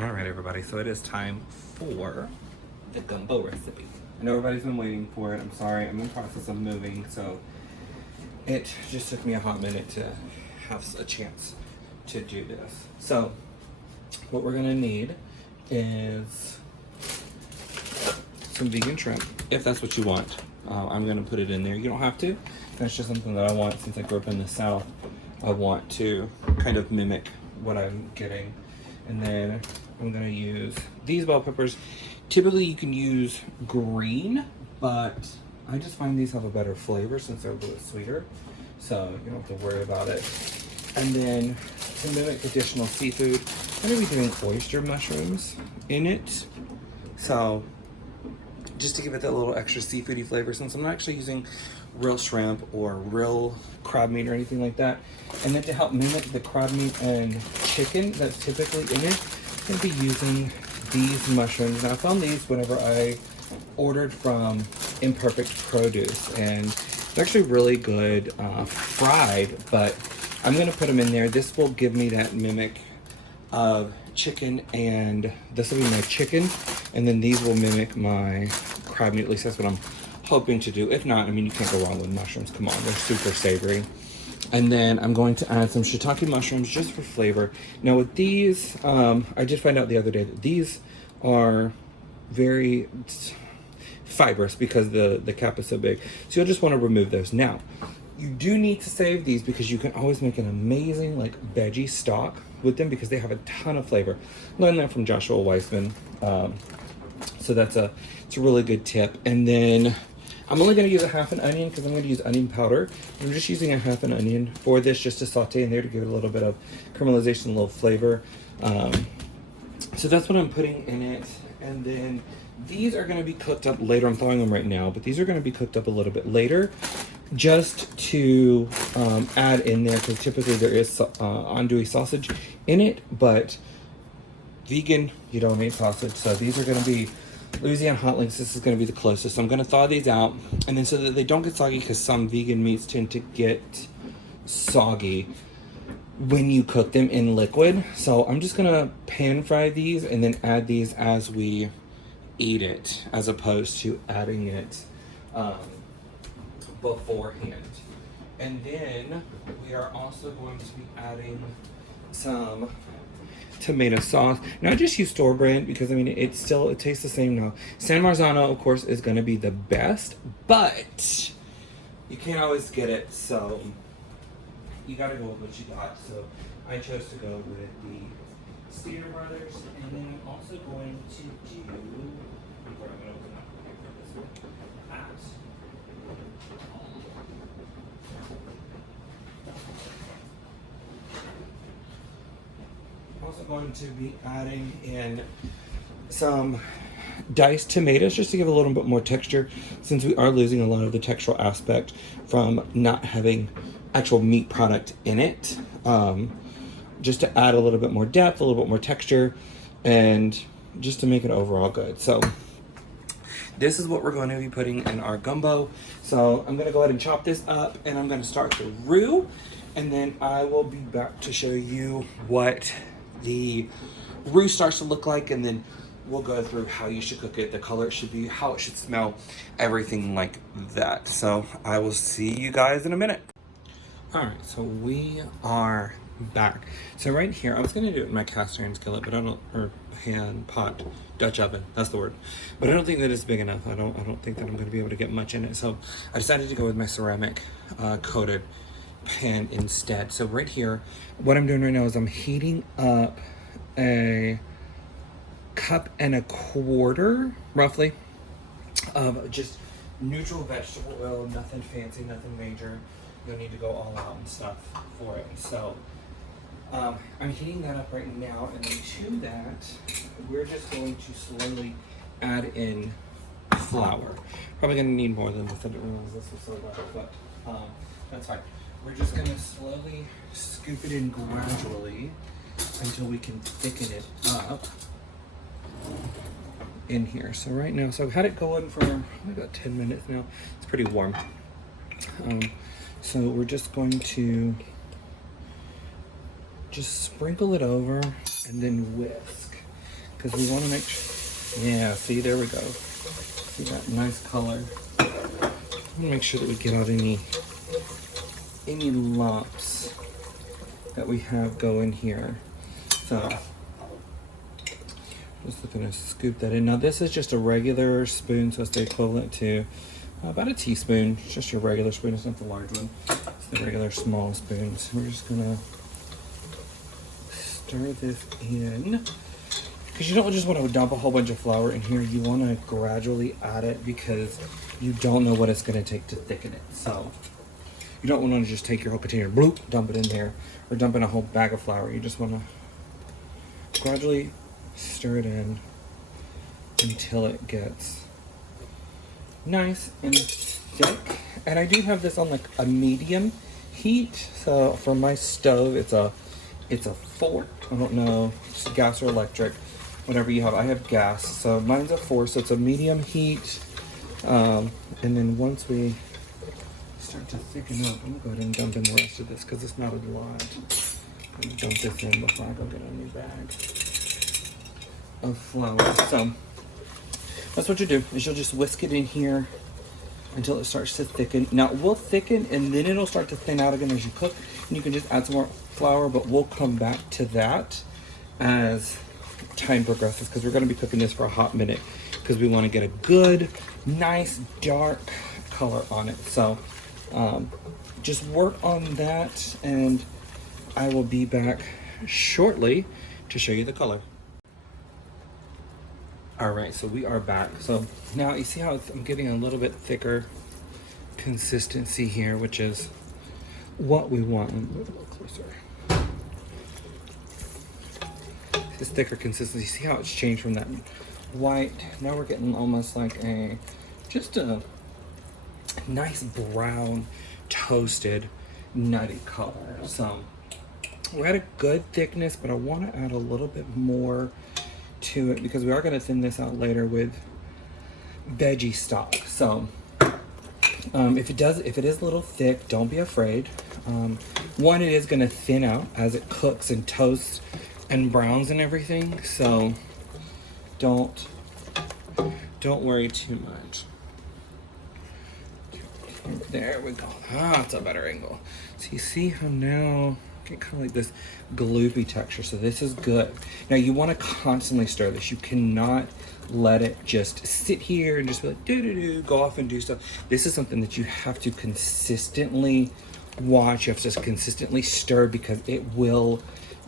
All right, everybody, so it is time for the gumbo recipe. I know everybody's been waiting for it. I'm sorry, I'm in the process of moving, so it just took me a hot minute to have a chance to do this. So what we're gonna need is some vegan shrimp, if that's what you want. I'm gonna put it in there. You don't have to. That's just something that I want. Since I grew up in the South, I want to kind of mimic what I'm getting. And then I'm gonna use these bell peppers. Typically you can use green, but I just find these have a better flavor since they're a little sweeter. So you don't have to worry about it. And then to mimic additional seafood, I'm gonna be doing oyster mushrooms in it. So just to give it that little extra seafoody flavor, since I'm not actually using real shrimp or real crab meat or anything like that. And then to help mimic the crab meat and chicken that's typically in it, I'm gonna be using these mushrooms. Now I found these whenever I ordered from Imperfect Produce, and they're actually really good fried, but I'm gonna put them in there. This will give me that mimic of chicken, and this will be my chicken, and then these will mimic my crab meat. At least that's what I'm hoping to do. If not, I mean, you can't go wrong with mushrooms. Come on, they're super savory. And then I'm going to add some shiitake mushrooms just for flavor. Now with these, I did find out the other day that these are very fibrous because the cap is so big. So you'll just want to remove those. Now, you do need to save these because you can always make an amazing like veggie stock with them because they have a ton of flavor. Learned that from Joshua Weissman. So it's a really good tip. And then I'm only going to use a half an onion because I'm going to use onion powder. I'm just using a half an onion for this just to saute in there to give it a little bit of caramelization, a little flavor. So that's what I'm putting in it. And then these are going to be cooked up later. I'm thawing them right now, but these are going to be cooked up a little bit later just to add in there because typically there is andouille sausage in it, but vegan, you don't need sausage. So these are going to be Louisiana hot links. This is going to be the closest. So I'm going to thaw these out, and then so that they don't get soggy, because some vegan meats tend to get soggy when you cook them in liquid. So I'm just going to pan fry these and then add these as we eat it, as opposed to adding it beforehand. And then we are also going to be adding some tomato sauce. Now I just use store brand because I mean it tastes the same now. San Marzano of course is going to be the best, but you can't always get it, so you got to go with what you got. So I chose to go with the Steer Brothers, and then I'm also going to do before I'm going to open up this one. Also going to be adding in some diced tomatoes just to give a little bit more texture, since we are losing a lot of the textural aspect from not having actual meat product in it. Just to add a little bit more depth, a little bit more texture, and just to make it overall good. So this is what we're going to be putting in our gumbo. So I'm going to go ahead and chop this up, and I'm going to start the roux, and then I will be back to show you what the roux starts to look like, and then we'll go through how you should cook it, the color it should be, how it should smell, everything like that. So I will see you guys in a minute. All right, so we are back. So right here, I was gonna do it in my cast iron skillet, but or hand pot, Dutch oven, that's the word. But I don't think that it's big enough. I don't think that I'm gonna be able to get much in it. So I decided to go with my ceramic coated pan instead. So right here, what I'm doing right now is I'm heating up a 1.25 cups, roughly, of just neutral vegetable oil, nothing fancy, nothing major. You'll need to go all out and stuff for it. So I'm heating that up right now, and then to that, we're just going to slowly add in flour. Probably gonna need more than this. I didn't realize this was so loud, but that's fine. We're just gonna slowly scoop it in gradually until we can thicken it up in here. So right now, so I've had it going for about 10 minutes now. It's pretty warm. So we're just going to just sprinkle it over and then whisk. because we want to make sure, yeah, see, there we go. See that nice color. I want to make sure that we get out any lumps that we have going here. So just going to scoop that in. Now this is just a regular spoon, so it's the equivalent to about a teaspoon. It's just your regular spoon, it's not the large one. It's the regular small spoon. So we're just going to stir this in. Because you don't just want to dump a whole bunch of flour in here. You want to gradually add it because you don't know what it's going to take to thicken it. So you don't want to just take your whole container, bloop, dump it in there, or dump in a whole bag of flour. You just want to gradually stir it in until it gets nice and thick. And I do have this on like a medium heat. So for my stove, it's a 4. I don't know, it's gas or electric, whatever you have. I have gas, so mine's a 4, so it's a medium heat. And then once we start to thicken up, I'm gonna go ahead and dump in the rest of this because it's not a lot. I'm gonna dump this in before I go get a new bag of flour. So that's what you do, is you'll just whisk it in here until it starts to thicken. Now it will thicken and then it'll start to thin out again as you cook, and you can just add some more flour, but we'll come back to that as time progresses because we're going to be cooking this for a hot minute because we want to get a good, nice, dark color on it. So just work on that and I will be back shortly to show you the color. All right, so we are back. So now you see how I'm getting a little bit thicker consistency here, which is what we want. Let me move a little closer. This thicker consistency. See how it's changed from that white. Now we're getting almost like just a nice brown, toasted, nutty color. So we're at a good thickness, but I want to add a little bit more to it because we are going to thin this out later with veggie stock. So if it is a little thick, don't be afraid. One, it is going to thin out as it cooks and toasts and browns and everything, so don't worry too much. There we go. That's a better angle. So you see how now get kind of like this gloopy texture. So this is good. Now you want to constantly stir this. You cannot let it just sit here and just be like go off and do stuff. This is something that you have to consistently watch. You have to just consistently stir because it will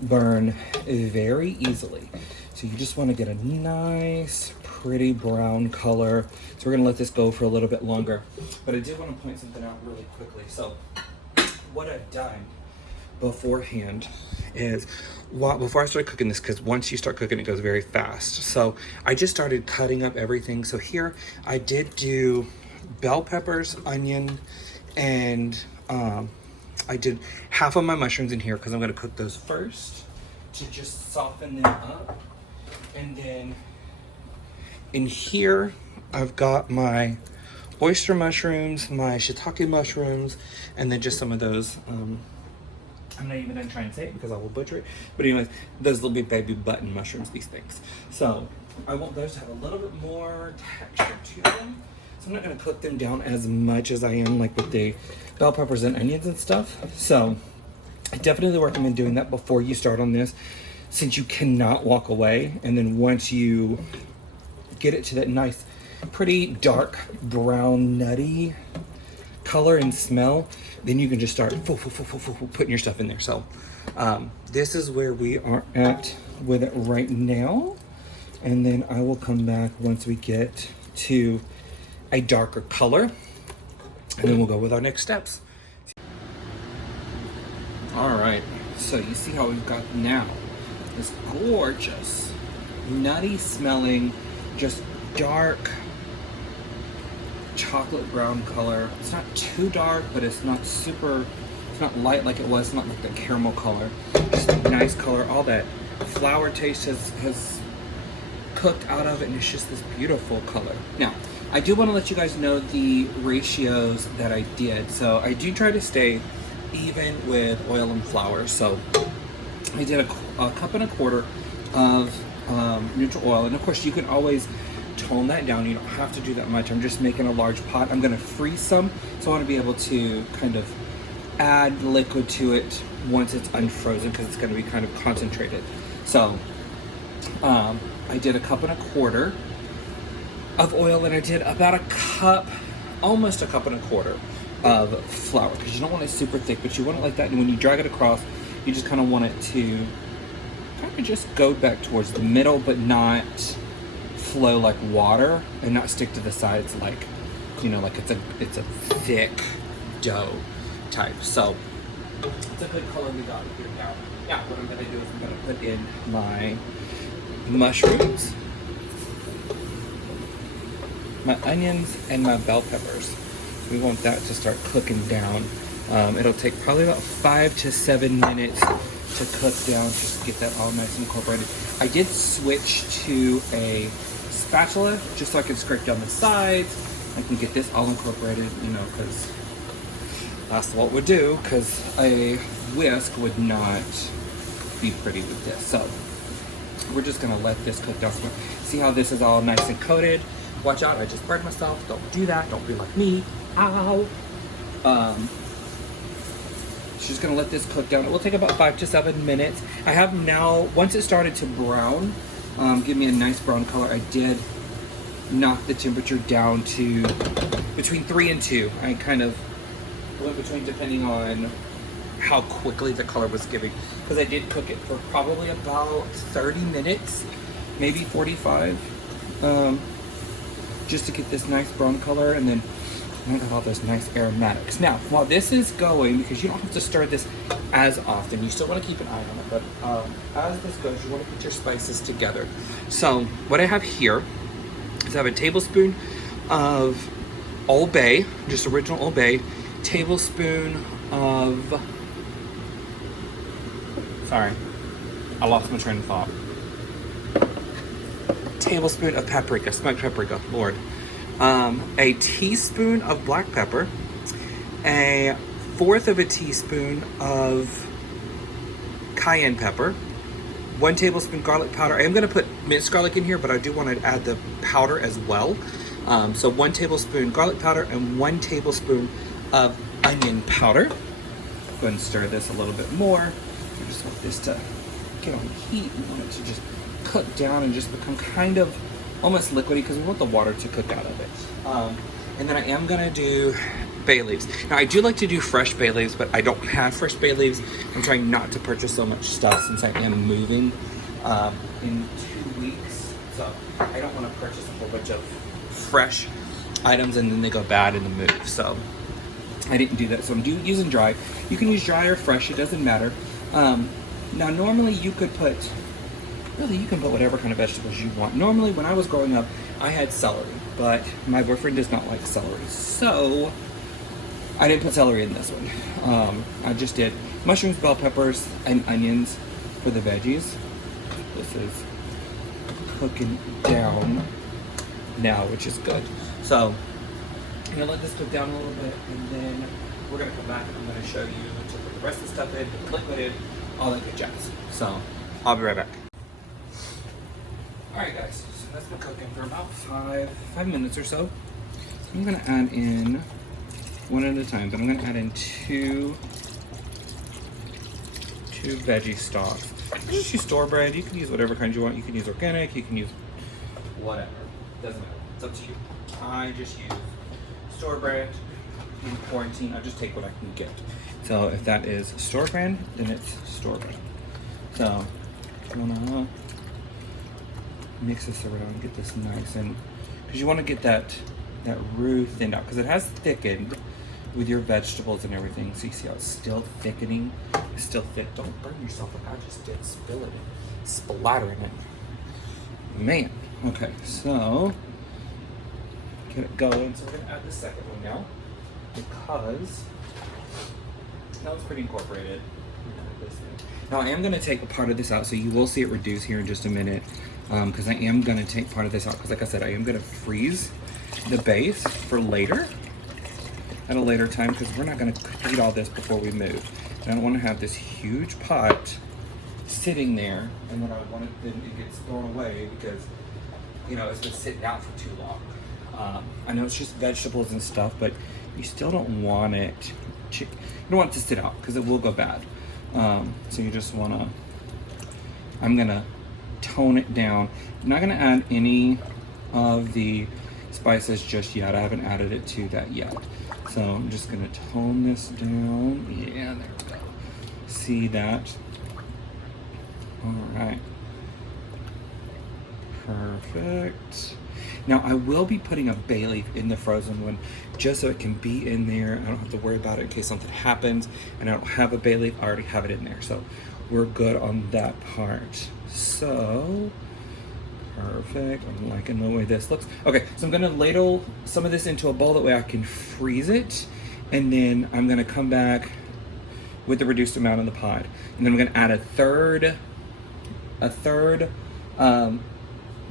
burn very easily. So you just want to get a nice pretty brown color. So we're going to let this go for a little bit longer, but I did want to point something out really quickly. So what I've done beforehand is, before I started cooking this, because once you start cooking it goes very fast, so I just started cutting up everything. So here I did do bell peppers, onion, and I did half of my mushrooms in here because I'm going to cook those first to just soften them up. And then in here I've got my oyster mushrooms, my shiitake mushrooms, and then just some of those I'm not even gonna try and say it because I will butcher it, but anyways, those little baby button mushrooms, these things. So I want those to have a little bit more texture to them. So I'm not gonna cook them down as much as I am like with the bell peppers and onions and stuff. So I definitely recommend doing that before you start on this, since you cannot walk away. And then once you get it to that nice, pretty dark brown, nutty color and smell, then you can just start putting your stuff in there. So this is where we are at with it right now. And then I will come back once we get to a darker color, and then we'll go with our next steps. All right, so you see how we've got now this gorgeous, nutty smelling, just dark chocolate brown color. It's not too dark, but it's not super, it's not light like it was. It's not like the caramel color. Just a nice color. All that flour taste has cooked out of it, and it's just this beautiful color. Now, I do want to let you guys know the ratios that I did. So I do try to stay even with oil and flour. So I did a cup and a quarter of neutral oil. And of course you can always tone that down. You don't have to do that much. I'm just making a large pot. I'm gonna freeze some, so I wanna be able to kind of add liquid to it once it's unfrozen, because it's gonna be kind of concentrated. So I did 1.25 cups of oil, and I did about a cup, almost 1.25 cups of flour, because you don't want it super thick, but you want it like that. And when you drag it across, you just kind of want it to kind of just go back towards the middle, but not flow like water, and not stick to the sides like, you know, like it's a thick dough type. So it's a good color we got here now. Now what I'm gonna do is I'm gonna put in my mushrooms, my onions, and my bell peppers. So we want that to start cooking down. It'll take probably about 5 to 7 minutes to cook down, just to get that all nice and incorporated. I did switch to a spatula just so I can scrape down the sides. I can get this all incorporated, you know, because that's what would do, because a whisk would not be pretty with this. So we're just gonna let this cook down. See how this is all nice and coated? Watch out, I just burned myself. Don't do that, don't be like me. Ow. Just gonna let this cook down. It will take about 5 to 7 minutes. I have now, once it started to brown, give me a nice brown color, I did knock the temperature down to between 3 and 2. I kind of went between, depending on how quickly the color was giving, because I did cook it for probably about 30 minutes, maybe 45, just to get this nice brown color, and then I got all those nice aromatics. Now, while this is going, because you don't have to stir this as often, you still want to keep an eye on it, but as this goes, you want to put your spices together. So what I have here is I have a tablespoon of Old Bay, just original Old Bay, tablespoon of, sorry, I lost my train of thought. Tablespoon of paprika, smoked paprika, Lord. A teaspoon of black pepper, 1/4 teaspoon of cayenne pepper, 1 tablespoon garlic powder. I am going to put minced garlic in here, but I do want to add the powder as well. So 1 tablespoon garlic powder and 1 tablespoon of onion powder. Go ahead and stir this a little bit more. I just want this to get on heat. We want it to just cook down and just become kind of almost liquidy, because we want the water to cook out of it. And then I am gonna do bay leaves. Now I do like to do fresh bay leaves, but I don't have fresh bay leaves. I'm trying not to purchase so much stuff since I am moving in 2 weeks. So I don't want to purchase a whole bunch of fresh items and then they go bad in the move. So I didn't do that. So I'm using dry. You can use dry or fresh, it doesn't matter. Now normally you could put, really, you can put whatever kind of vegetables you want. Normally, when I was growing up, I had celery, but my boyfriend does not like celery, so I didn't put celery in this one. I just did mushrooms, bell peppers, and onions for the veggies. This is cooking down now, which is good. So I'm gonna let this cook down a little bit, and then we're gonna come back and I'm gonna show you to put the rest of the stuff in, liquid in, all that good jazz. So I'll be right back. Alright guys, so that's been cooking for about five minutes or so. I'm gonna add in one at a time, but I'm gonna add in two veggie stocks. You can just use store brand, you can use whatever kind you want, you can use organic, you can use whatever. Doesn't matter. It's up to you. I just use store brand. In quarantine, I just take what I can get. So if that is store brand, then it's store brand. So I'm gonna mix this around and get this nice, and because you want to get that roux thinned out, because it has thickened with your vegetables and everything. So you see how it's still thickening. It's still thick. Don't burn yourself like I just did. Spill it, splattering it. Man. Okay, so get it going. So we're gonna add the second one now, because that was pretty incorporated. Now I am gonna take a part of this out, so you will see it reduce here in just a minute. Because I am gonna take part of this out, because like I said, I am gonna freeze the base for later, at a later time, because we're not gonna eat all this before we move. And I don't want to have this huge pot sitting there, and then then it gets thrown away because, you know, it's been sitting out for too long. I know it's just vegetables and stuff, but you still don't want it. You don't want it to sit out because it will go bad. So you just want to. I'm gonna tone it down. I'm not gonna add any of the spices just yet. I haven't added it to that yet. So I'm just gonna tone this down. Yeah, there we go. See that? All right. Perfect. Now I will be putting a bay leaf in the frozen one just so it can be in there. I don't have to worry about it in case something happens and I don't have a bay leaf. I already have it in there. So we're good on that part. So, perfect. I'm liking the way this looks. Okay, so I'm gonna ladle some of this into a bowl that way I can freeze it. And then I'm gonna come back with the reduced amount in the pot. And then I'm gonna add a third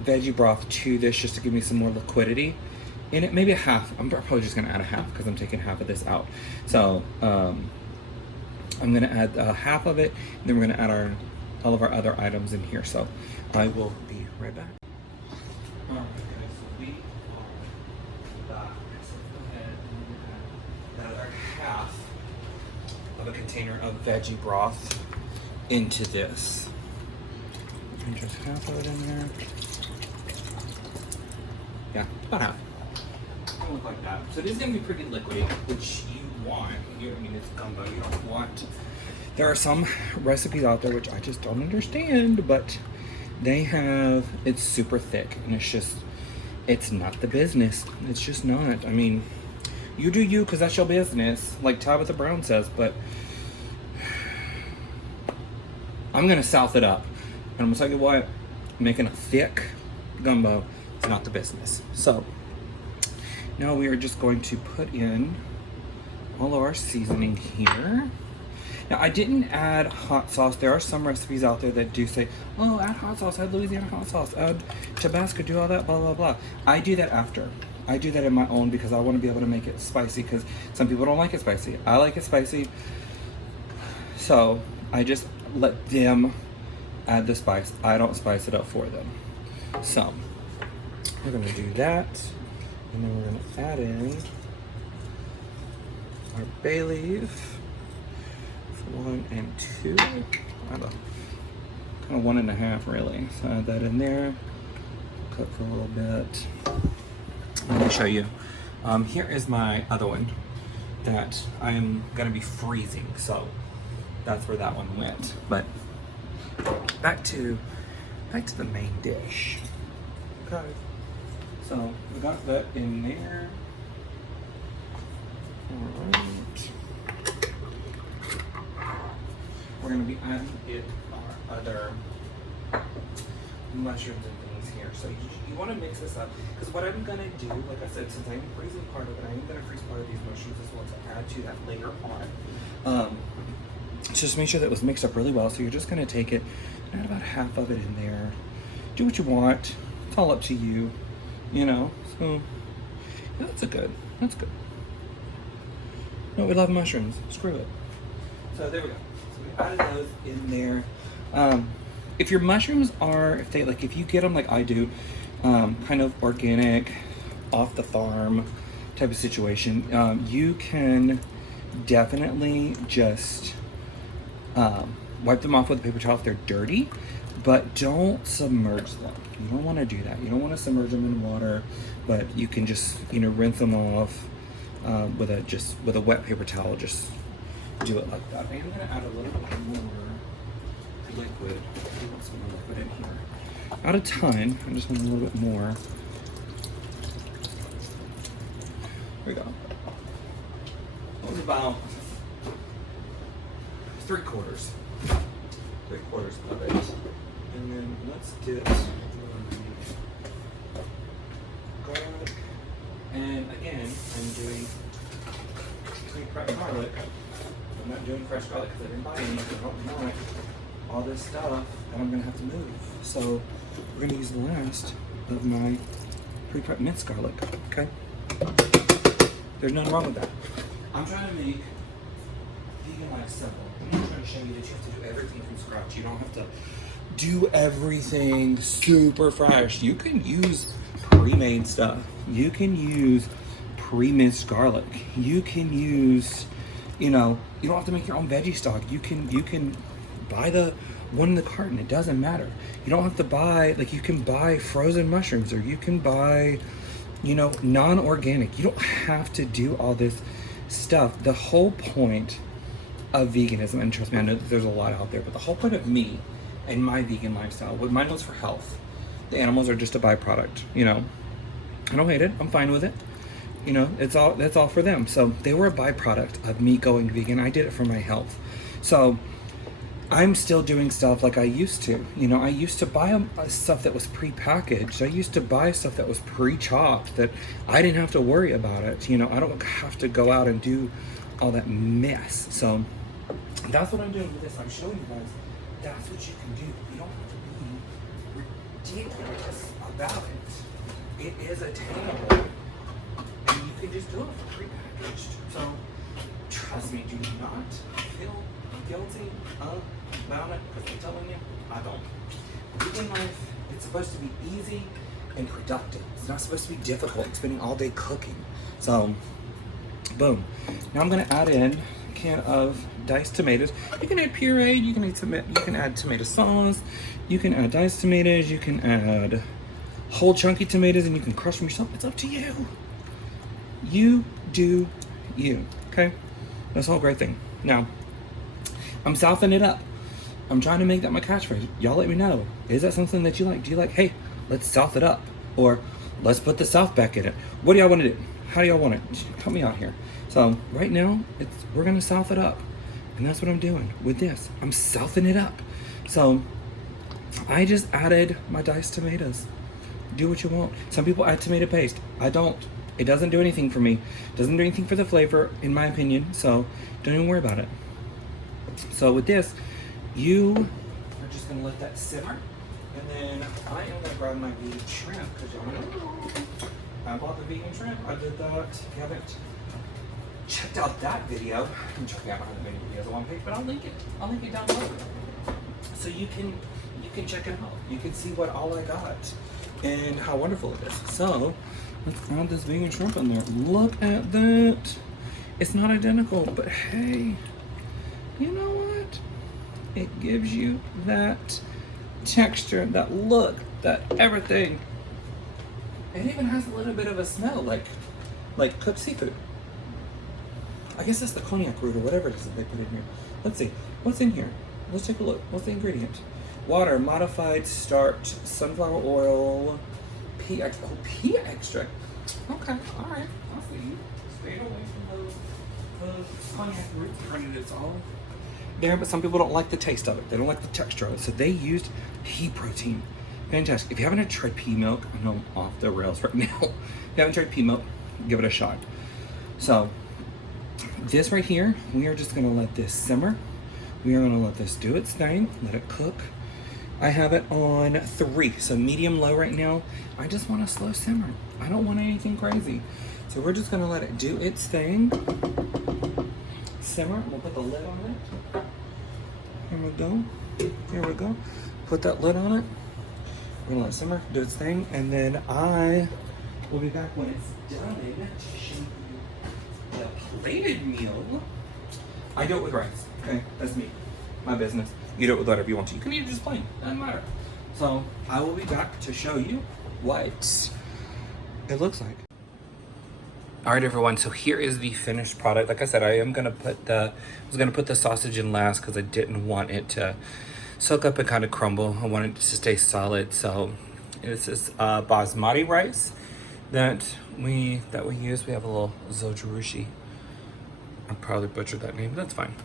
veggie broth to this just to give me some more liquidity in it. Maybe a half. I'm probably just gonna add a half because I'm taking half of this out. So I'm gonna add half of it, and then we're gonna add all of our other items in here. So I will be right back. All right, guys, so we are back. So let's go ahead and add another half of a container of veggie broth into this. And just half of it in there. Yeah, about half. It'll look like that. So it is going to be pretty liquidy, which you want. I mean, it's gumbo. You don't want. There are some recipes out there which I just don't understand, but they have it's super thick, and it's not the business. It's just not. I mean, you do you, because that's your business, like Tabitha Brown says. But I'm gonna south it up, and I'm gonna tell you what, making a thick gumbo is not the business. So now we are just going to put in all of our seasoning here. Now I didn't add hot sauce. There are some recipes out there that do say, oh, add hot sauce, add Louisiana hot sauce, add Tabasco, do all that, blah, blah, blah. I do that after. I do that in my own because I want to be able to make it spicy, because some people don't like it spicy. I like it spicy. So I just let them add the spice. I don't spice it up for them. So we're gonna do that, and then we're gonna add in our bay leaf, 1 and 2. I don't know, kind of 1.5 really. So add that in there, cook for a little bit. Let me show you. Here is my other one that I am gonna be freezing. So that's where that one went. But back to the main dish. Okay. So we got that in there. All right. We're gonna be adding our other mushrooms and things here. So you want to mix this up, because what I'm gonna do, like I said, since I'm freezing part of it, I am gonna freeze part of these mushrooms as well to add to that later on. Just make sure that it was mixed up really well. So you're just gonna take it and add about half of it in there. Do what you want. It's all up to you, you know. So yeah, that's good. That's good. No, we love mushrooms. Screw it. So there we go. So we added those in there. If your mushrooms are, if you get them like I do, kind of organic, off the farm type of situation, you can definitely just wipe them off with a paper towel if they're dirty, but don't submerge them. You don't want to do that. You don't want to submerge them in water, but you can just, rinse them off with a wet paper towel. Just do it like that. I'm gonna add a little bit more liquid. I want some more liquid in here. Not a ton. I just want a little bit more. There we go. That was about 3/4 of it. And then let's get garlic. And again, I'm doing pre-prep garlic. I'm not doing fresh garlic because I didn't buy any. I don't want all this stuff that I'm gonna have to move. So we're gonna use the last of my pre-prep minced garlic. Okay. There's nothing wrong with that. I'm trying to make vegan life simple. I'm not trying trying to show you that you have to do everything from scratch. You don't have to do everything super fresh. You can use pre-made stuff. You can use pre-minced garlic. You can use, you know, you don't have to make your own veggie stock. You can buy the one in the carton. It doesn't matter. You don't have to buy, like, you can buy frozen mushrooms, or you can buy, you know, non-organic. You don't have to do all this stuff. The whole point of veganism, and trust me, I know that there's a lot out there, but the whole point of me and my vegan lifestyle, what mine was for health. The animals are just a byproduct, you know. I don't hate it. I'm fine with it. You know, that's all for them. So they were a byproduct of me going vegan. I did it for my health. So I'm still doing stuff like I used to. You know, I used to buy stuff that was pre-packaged. I used to buy stuff that was pre-chopped, that I didn't have to worry about it. You know, I don't have to go out and do all that mess. So that's what I'm doing with this. I'm showing you guys that's what you can do. You don't have to be ridiculous about it. It is attainable. And you can just do it for pre-packaged. So trust me, do not feel guilty about it, because I'm telling you, I don't. Vegan life, it's supposed to be easy and productive. It's not supposed to be difficult, spending all day cooking. So, boom. Now I'm gonna add in a can of diced tomatoes. You can add pureed, you can add tomato sauce, you can add diced tomatoes, you can add whole chunky tomatoes, and you can crush them yourself. It's up to you. You do you, okay? That's the whole great thing. Now, I'm southing it up. I'm trying to make that my catchphrase. Y'all let me know. Is that something that you like? Do you like, hey, let's south it up? Or let's put the south back in it. What do y'all want to do? How do y'all want it? Help me out here. So right now, we're gonna south it up. And that's what I'm doing with this. I'm southing it up. So I just added my diced tomatoes. Do what you want. Some people add tomato paste. I don't. It doesn't do anything for me. It doesn't do anything for the flavor, in my opinion. So don't even worry about it. So with this, you are just gonna let that simmer. And then I am gonna grab my vegan shrimp, because y'all know I bought the vegan shrimp. I did that. If you haven't checked out that video, I'm joking, I don't have that many videos on one page, but I'll link it. I'll link it down below. So you can check it out. You can see what all I got and how wonderful it is. So let's add this vegan shrimp in there. Look at that. It's not identical, but hey, you know what? It gives you that texture, that look, that everything. It even has a little bit of a smell, like cooked seafood. I guess that's the cognac root or whatever it is that they put in here. Let's see, what's in here? Let's take a look. What's the ingredient? Water, modified starch, sunflower oil, pea extract. Okay, all right, I'll see you. Stay away from those cognac roots. Granted, it's all there, but some people don't like the taste of it. They don't like the texture of it, so they used pea protein. Fantastic. If you haven't tried pea milk, I know I'm off the rails right now. If you haven't tried pea milk, give it a shot. So this right here, we are just gonna let this simmer. We are gonna let this do its thing, let it cook. I have it on 3, so medium low right now. I just want a slow simmer. I don't want anything crazy. So we're just gonna let it do its thing. Simmer, we'll put the lid on it. Here we go, here we go. Put that lid on it. We're gonna let it simmer, do its thing, and then I will be back when it's done to show you the plated meal. I do it with rice, okay? That's me, my business. You do it with whatever you want to. You can eat it just plain, doesn't matter. So I will be back to show you what it looks like. All right, everyone, so here is the finished product. Like I said, I was gonna put the sausage in last because I didn't want it to soak up and kind of crumble. I wanted it to stay solid. So it's this basmati rice that we use. We have a little zojirushi. I probably butchered that name, but that's fine.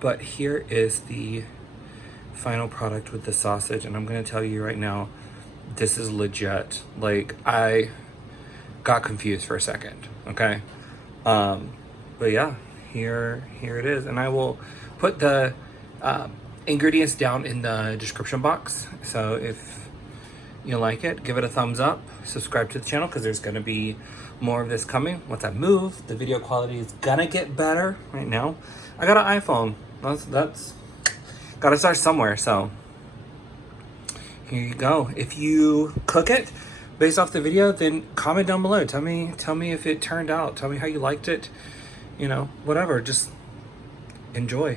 But here is the final product with the sausage, and I'm gonna tell you right now, this is legit. Like, I got confused for a second, okay? But yeah, here it is, and I will put the ingredients down in the description box. So if you like it, give it a thumbs up, subscribe to the channel, because there's gonna be more of this coming. Once I move, the video quality is gonna get better. Right now I got an iPhone, That's gotta start somewhere. So here you go. If you cook it based off the video, then comment down below. Tell me if it turned out. Tell me how you liked it. You know, whatever. Just enjoy.